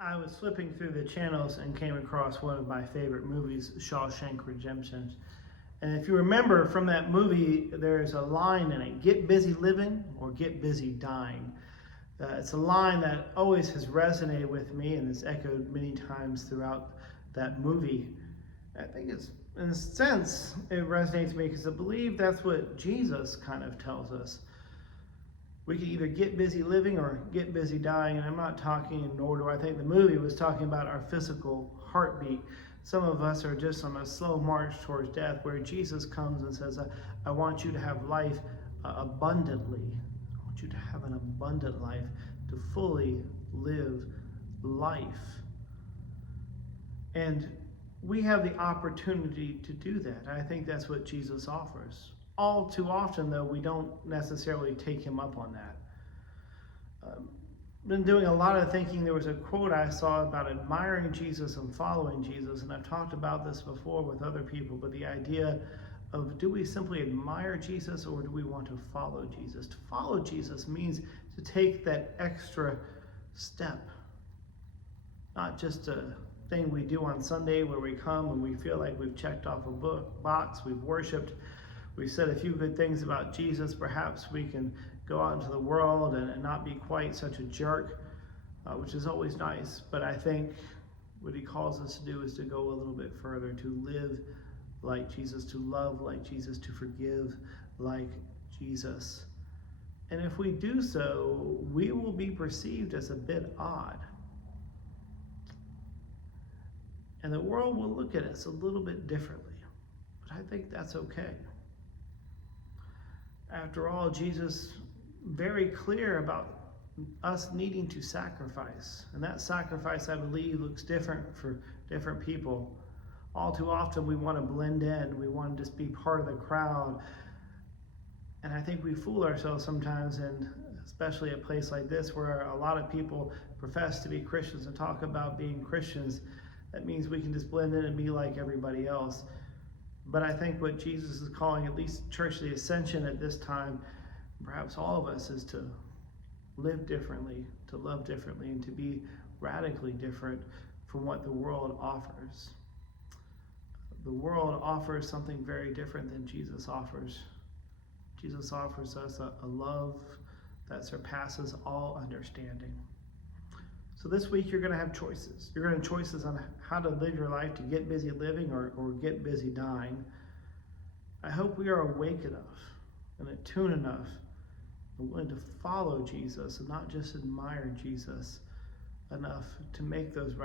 I was flipping through the channels and came across one of my favorite movies, Shawshank Redemption. And if you remember from that movie, there's a line in it, get busy living or get busy dying. It's a line that always has resonated with me and is echoed many times throughout that movie. I think it's, in a sense, it resonates with me because I believe that's what Jesus kind of tells us. We can either get busy living or get busy dying. And I'm not talking, nor do I think the movie was talking about our physical heartbeat. Some of us are just on a slow march towards death where Jesus comes and says, I want you to have life abundantly. I want you to have an abundant life, to fully live life. And we have the opportunity to do that. I think that's what Jesus offers. All too often, though, we don't necessarily take him up on that. Been doing a lot of thinking. There was a quote I saw about admiring Jesus and following Jesus, and I've talked about this before with other people, but the idea of, do we simply admire Jesus or do we want to follow Jesus? To follow Jesus means to take that extra step, not just a thing we do on Sunday where we come and we feel like we've checked off a box, we've worshiped, we've said a few good things about Jesus. Perhaps we can go out into the world and not be quite such a jerk, which is always nice. But I think what he calls us to do is to go a little bit further, to live like Jesus, to love like Jesus, to forgive like Jesus. And if we do so, we will be perceived as a bit odd. And the world will look at us a little bit differently. But I think that's okay. After all, Jesus very clear about us needing to sacrifice. And that sacrifice, I believe, looks different for different people. All too often we want to blend in. We want to just be part of the crowd. And I think we fool ourselves sometimes, and especially a place like this where a lot of people profess to be Christians and talk about being Christians. That means we can just blend in and be like everybody else. But I think what Jesus is calling, at least Church of the Ascension at this time, perhaps all of us, is to live differently, to love differently, and to be radically different from what the world offers. The world offers something very different than Jesus offers. Jesus offers us a love that surpasses all understanding. So this week you're going to have choices. You're going to have choices on how to live your life, to get busy living or get busy dying. I hope we are awake enough and attuned enough and willing to follow Jesus and not just admire Jesus enough to make those right